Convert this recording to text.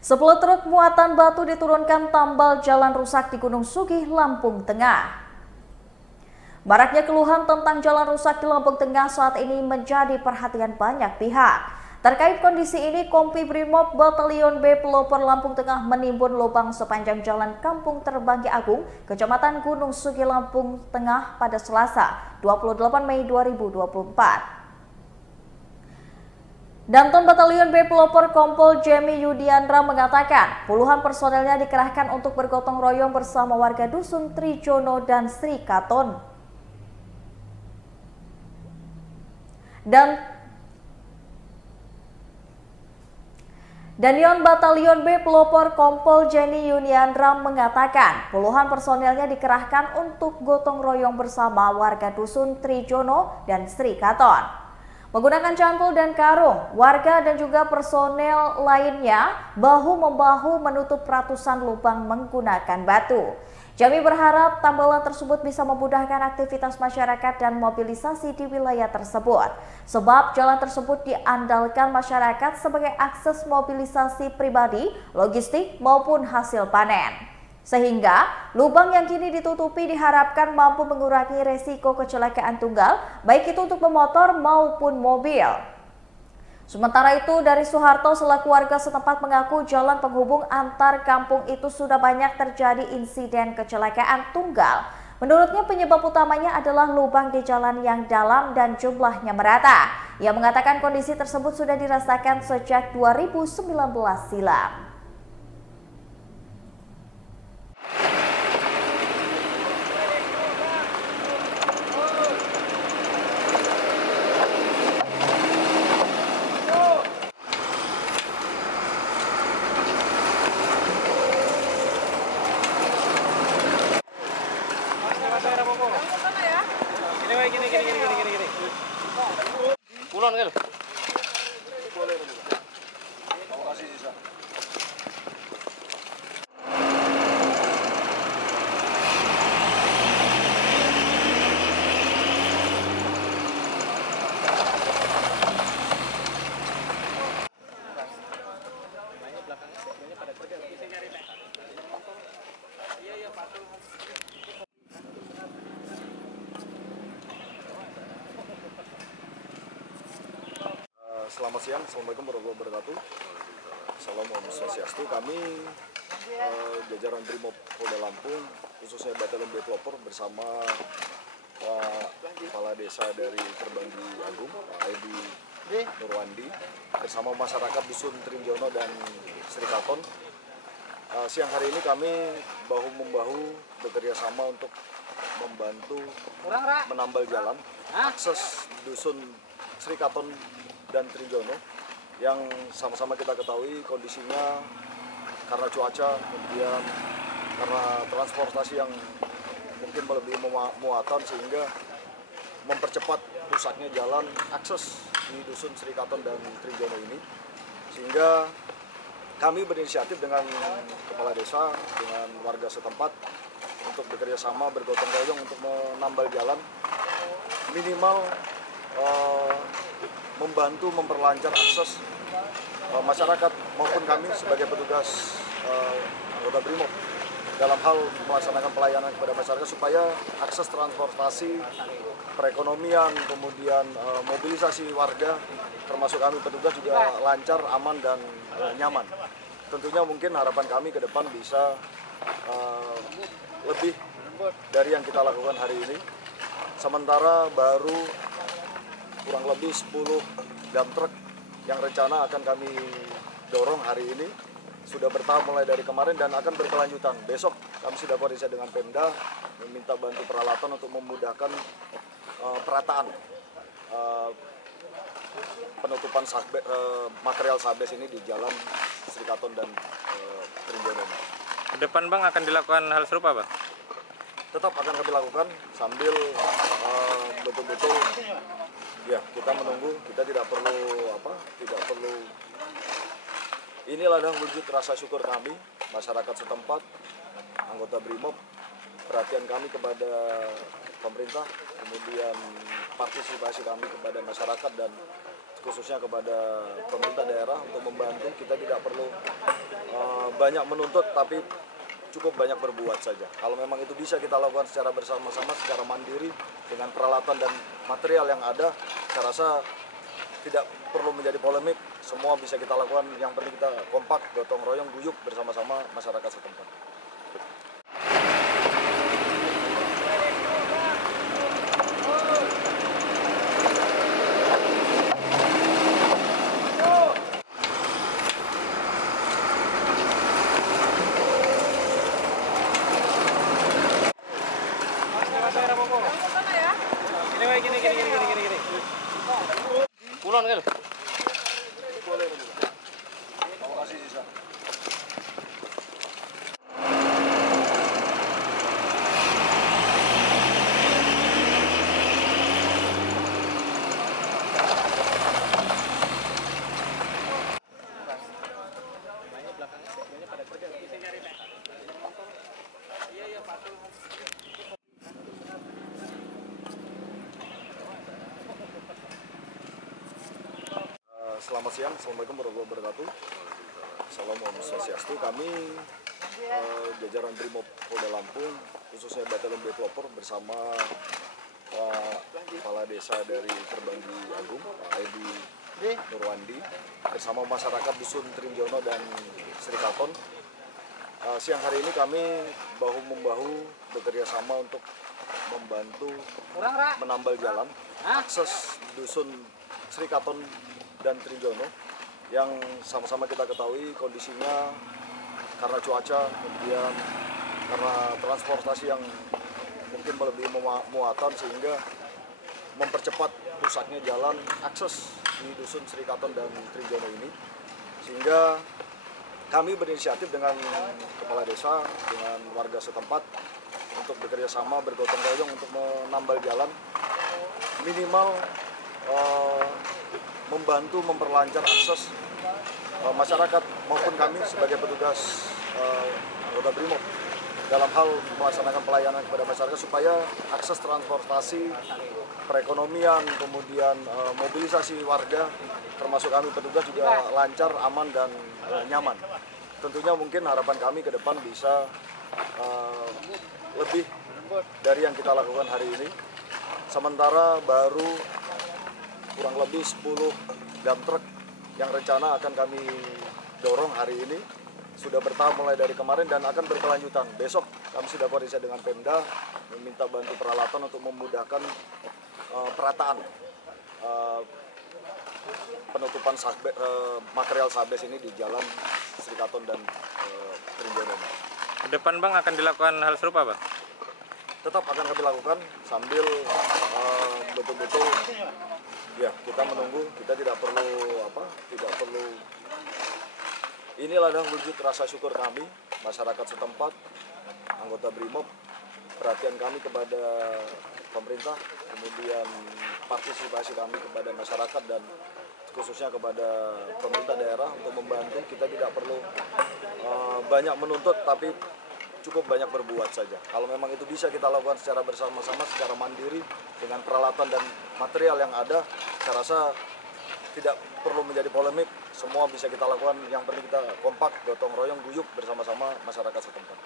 10 truk muatan batu diturunkan tambal jalan rusak di Gunung Sugih, Lampung Tengah. Maraknya keluhan tentang jalan rusak di Lampung Tengah saat ini menjadi perhatian banyak pihak. Terkait kondisi ini, Kompi Brimob Batalion B Pelopor Lampung Tengah menimbun lubang sepanjang jalan Kampung Terbanggi Agung, Kecamatan Gunung Sugih, Lampung Tengah pada Selasa, 28 Mei 2024. Danton Batalion B Pelopor Kompol Jemi Yudiandra mengatakan puluhan personelnya dikerahkan untuk bergotong royong bersama warga Dusun Trijono dan Sri Katon. Danyon Batalion B Pelopor Kompol Jeni Yudiandra mengatakan puluhan personelnya dikerahkan untuk gotong royong bersama warga Dusun Trijono dan Sri Katon. Menggunakan cangkul dan karung, warga dan juga personel lainnya bahu-membahu menutup ratusan lubang menggunakan batu. Jami berharap tambalan tersebut bisa memudahkan aktivitas masyarakat dan mobilisasi di wilayah tersebut. Sebab jalan tersebut diandalkan masyarakat sebagai akses mobilisasi pribadi, logistik maupun hasil panen. Sehingga lubang yang kini ditutupi diharapkan mampu mengurangi resiko kecelakaan tunggal, baik itu untuk pemotor maupun mobil. Sementara itu, dari Soeharto selaku warga setempat mengaku jalan penghubung antar kampung itu sudah banyak terjadi insiden kecelakaan tunggal. Menurutnya penyebab utamanya adalah lubang di jalan yang dalam dan jumlahnya merata. Ia mengatakan kondisi tersebut sudah dirasakan sejak 2019 silam. Gini. Pulang kan? Boleh. Mau kasih sisa. Selamat siang, Assalamualaikum warahmatullahi wabarakatuh. Salam Om Swastiastu. Kami jajaran Brimob Polda Lampung, khususnya Batalion B Pelopor bersama Kepala Desa dari Terbanggi Agung, Pak Edi Nurwandi, bersama masyarakat Dusun Trijono dan Sri Katon. Siang hari ini kami bahu-membahu bekerja sama untuk membantu menambal jalan akses Dusun Sri Katon dan Trijono yang sama-sama kita ketahui kondisinya karena cuaca, kemudian karena transportasi yang mungkin melebihi muatan sehingga mempercepat rusaknya jalan akses di Dusun Sri Katon dan Trijono ini. Sehingga kami berinisiatif dengan kepala desa, dengan warga setempat untuk bekerja sama bergotong royong untuk menambal jalan minimal membantu memperlancar akses masyarakat maupun kami sebagai petugas anggota Brimob dalam hal melaksanakan pelayanan kepada masyarakat supaya akses transportasi, perekonomian, kemudian mobilisasi warga termasuk kami petugas juga lancar, aman dan nyaman. Tentunya mungkin harapan kami ke depan bisa lebih dari yang kita lakukan hari ini. Sementara baru kurang lebih 10 dump truck yang rencana akan kami dorong hari ini sudah bertahap mulai dari kemarin dan akan berkelanjutan. Besok kami sudah koordinasi dengan Pemda meminta bantu peralatan untuk memudahkan perataan penutupan material sabes ini di jalan Sri Katon dan Trijono. Depan Bang akan dilakukan hal serupa Bang? Tetap akan kami lakukan sambil betul-betul ya kita menunggu, kita tidak perlu inilah adalah wujud rasa syukur kami masyarakat setempat, anggota Brimob, perhatian kami kepada pemerintah, kemudian partisipasi kami kepada masyarakat dan khususnya kepada pemerintah daerah untuk membantu. Kita tidak perlu banyak menuntut, tapi cukup banyak berbuat saja. Kalau memang itu bisa kita lakukan secara bersama-sama, secara mandiri, dengan peralatan dan material yang ada, saya rasa tidak perlu menjadi polemik, semua bisa kita lakukan. Yang penting kita kompak, gotong royong, guyup bersama-sama masyarakat setempat. Kulon kan? Boleh juga. Mau kasih sisa. Selamat siang, Assalamualaikum warahmatullahi wabarakatuh. Salam Om Swastiastu. Kami jajaran Brimob Polda Lampung, khususnya Batalion B Pelopor bersama Kepala Desa dari Terbanggi Agung, Pak Edi Nurwandi, bersama masyarakat Dusun Trinjono dan Sri Kalton. Siang hari ini kami bahu-membahu bekerja sama untuk membantu menambal jalan akses Dusun Sri Kalton dan Trinjono yang sama-sama kita ketahui kondisinya karena cuaca, kemudian karena transportasi yang mungkin melebihi muatan, sehingga mempercepat rusaknya jalan akses di Dusun Sri Kalton dan Trinjono ini. Sehingga kami berinisiatif dengan kepala desa, dengan warga setempat untuk bekerja sama, bergotong royong untuk menambal jalan, minimal membantu memperlancar akses masyarakat maupun kami sebagai petugas anggota Brimob dalam hal melaksanakan pelayanan kepada masyarakat supaya akses transportasi, perekonomian, kemudian mobilisasi warga termasuk kami petugas juga lancar, aman dan nyaman. Tentunya mungkin harapan kami ke depan bisa lebih dari yang kita lakukan hari ini. Sementara baru kurang lebih 10 dump truck yang rencana akan kami dorong hari ini sudah bertahap mulai dari kemarin dan akan berkelanjutan. Besok kami sudah koordinasi dengan Pemda meminta bantu peralatan untuk memudahkan perataan penutupan material sabes ini di jalan Sri Kalton dan Trinjono. Ke depan Bang akan dilakukan hal serupa Bang? Tetap akan kami lakukan sambil betul-betul ya kita menunggu, kita tidak perlu inilah adalah wujud rasa syukur kami masyarakat setempat, anggota Brimob, perhatian kami kepada pemerintah, kemudian partisipasi kami kepada masyarakat dan khususnya kepada pemerintah daerah untuk membantu. Kita tidak perlu banyak menuntut, tapi cukup banyak berbuat saja. Kalau memang itu bisa kita lakukan secara bersama-sama, secara mandiri, dengan peralatan dan material yang ada, saya rasa tidak perlu menjadi polemik, semua bisa kita lakukan. Yang penting kita kompak, gotong royong, guyup bersama-sama masyarakat setempat.